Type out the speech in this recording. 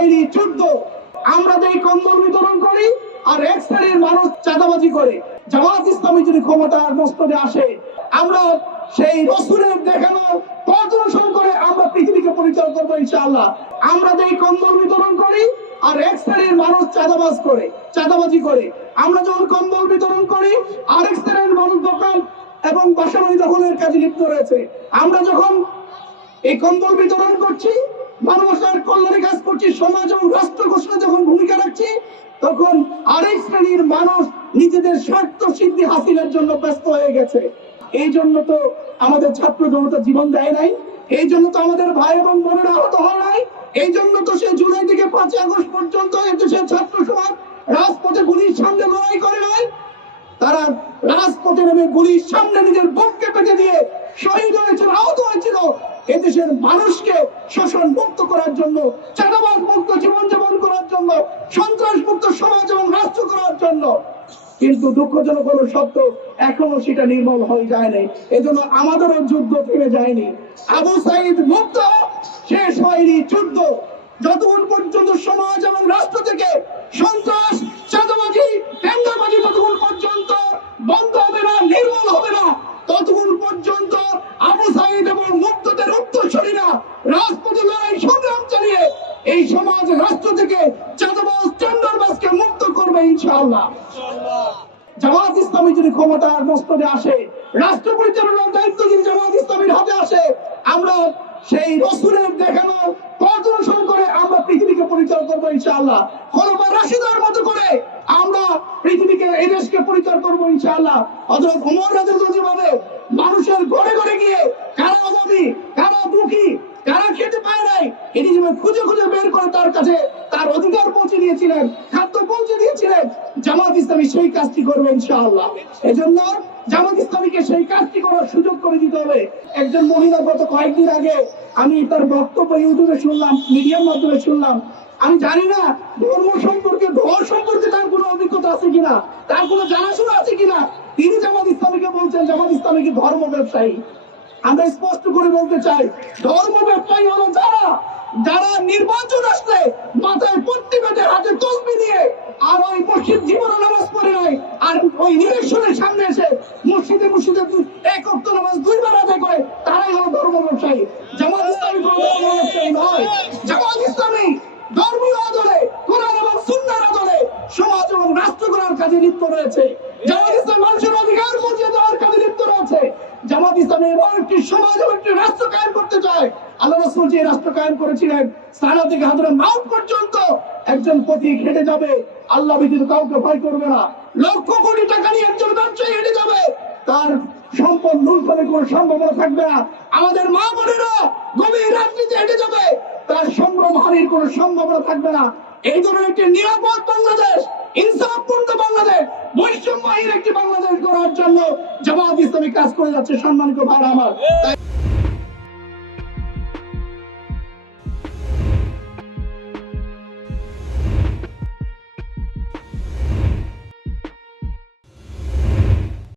হয়নি যুদ্ধ। আমরা যে কম্বল বিতরণ করি আর এক শ্রেণির মানুষ চাঁদাবাজি করে, জামাত ইসলামী যদি ক্ষমতার মস্তদে আসে, আমরা সেই রসুলের দেখানো পথ করে আমরা পৃথিবীকে পরিচালনা করব ইনশাআল্লাহ। আমরা যে কম্বল বিতরণ করি আর এক শ্রেণির মানুষ চাঁদাবাজ করে, চাঁদাবাজি করে, আমরা যখন কম্বল বিতরণ করি আর এক শ্রেণির মানুষ দোকান এবং বাসাবাড়ি দখলের কাজে লিপ্ত রয়েছে। আমরা যখন এই কম্বল বিতরণ করছি মানবতার কল্যাণে কাজ করছি, সমাজ এবং রাষ্ট্র ঘোষণা যখন ভূমিকা রাখছি, তখন আরেক শ্রেণির মানুষ নিজেদের স্বার্থ সিদ্ধি হাসিলের জন্য ব্যস্ত হয়ে গেছে। এই জন্য তো আমাদের ছাত্র জনতা জীবন দেয় নাই, এই জন্য তো আমাদের ভাই এবং বোনেরা আহত হয় নাই, এই জন্য তো সে জুলাই থেকে পাঁচই আগস্ট পর্যন্ত এদেশের ছাত্র সমাজ রাজপথে গুলির সামনে লড়াই করে নাই। তারা রাজপথে নেমে গুলির সামনে নিজের বুককে পেটে দিয়ে শহীদ হয়েছিল, আহত হয়েছিল এদেশের মানুষকে শোষণ মুক্ত করার জন্য চাঁদাবাদ মুক্ত জীবনযাপন করার জন্য, সন্ত্রাস মুক্ত সমাজ এবং রাষ্ট্র করার জন্য। কিন্তু দুঃখজনক হলো সত্য, এখনও সেটা নির্মল হয়ে যায় নাই। এজন্য আমাদেরও যুদ্ধ থেমে যায়নি। আবু সাইদ মুক্ত, শেষ হয়নি যুদ্ধ। যতক্ষণ পর্যন্ত সমাজ এবং রাষ্ট্র থেকে সন্ত্রাস, চাঁদাবাজি টেন্ডাবাজি যতক্ষণ লড়াই সংগ্রাম চালিয়ে এই সমাজ রাষ্ট্র থেকে চাঁদাবাজ মুক্ত করবে ইনশাআল্লাহ। জামাত ইসলামী যদি ক্ষমতার মস্তদে আসে, রাষ্ট্র পরিচালনার দায়িত্ব যদি জামাত ইসলামীর হাতে আসে, আমরা সেই দেখানো করে আমরা পৃথিবীকে পরিচালনা করব ইনশাআল্লাহ। খলফা রাশিদার মতো করে আমরা পৃথিবীকে, এই দেশকে পরিচালনা করব ইনশাআল্লাহ। অথবা ওমর রাজুল জীবনে মানুষের ঘরে ঘরে গিয়ে কারা অভাবী কারা দুঃখী কারা খেতে পায় নাই এটি যেমন খুঁজে খুঁজে বের করে তার কাছে তার অধিকার পৌঁছে দিয়েছিলেন, খাদ্য পৌঁছে দিয়েছিলেন। জামাত ইসলামী সেই কাজটি করবে ইনশাআল্লাহ। এজন্য জামাত ইসলামীকে সেই কাজটি করার সুযোগ করে দিতে হবে। একজন মহিলা গত কয়েকদিন আগে আমি তার বক্তব্য ইউটিউবে শুনলাম, মিডিয়ার মাধ্যমে শুনলাম। আমি জানি না ধর্ম সম্পর্কে ধর সম্পর্কে তার কোনো অভিজ্ঞতা আছে কিনা, তার কোনো জানাশোনা আছে কিনা। তিনি জামাত ইসলামীকে বলছেন, জামাত ইসলামী কি ধর্ম ব্যবসায়ী? আমরা স্পষ্ট করে বলতে চাই, ধর্ম ব্যবসায়ী হলো যারা যারা নির্বাচন আসলে মাথায় পট্টি বেঁধে হাতে তসবি দিয়ে আর ওই মসজিদ জীবনে নামাজ পড়ে নাই, আর ওই ইলেকশনের সামনে এসে মসজিদে মসজিদে এক অক্ত নামাজ দুইবার আদায় করে, তারাই হলো ধর্ম ব্যবসায়ী। জামাত ইসলামী ধর্ম ব্যবসায়ী নয় জামাত ইসলামী ধর্মীয় কোরআন এবং সমাজ এবং রাষ্ট্র গড়ার কাজে লিপ্ত রয়েছে। জামাত মানুষের অধিকার পৌঁছে দেওয়ার কাজে লিপ্ত রয়েছে। জামাত ইসলামী একটি সমাজ এবং একটি রাষ্ট্র আল্লাহ রসুল যে রাষ্ট্র কায়েম করেছিলেন, সারা থেকে হাজার মাউট পর্যন্ত একজন পথিক হেঁটে যাবে। আল্লাহ ব্যতীত কাউকে ভয় করবে না। লক্ষ কোটি টাকা নিয়ে একজন ব্যবসায়ী হেঁটে যাবে। তার সম্পদ লুণ্ঠনের কোনো সম্ভাবনা থাকবে না। আমাদের মা বোনেরা গভীর রাজনীতি হেঁটে যাবে। তার সম্ভ্রম হানির কোনো সম্ভাবনা থাকবে না। এই ধরনের একটি নিরাপদ বাংলাদেশ, ইনসাফপূর্ণ বাংলাদেশ, বৈষম্যহীন একটি বাংলাদেশ গড়ার জন্য জামাত ইসলামী কাজ করে যাচ্ছে সম্মানিত ভাই আমার।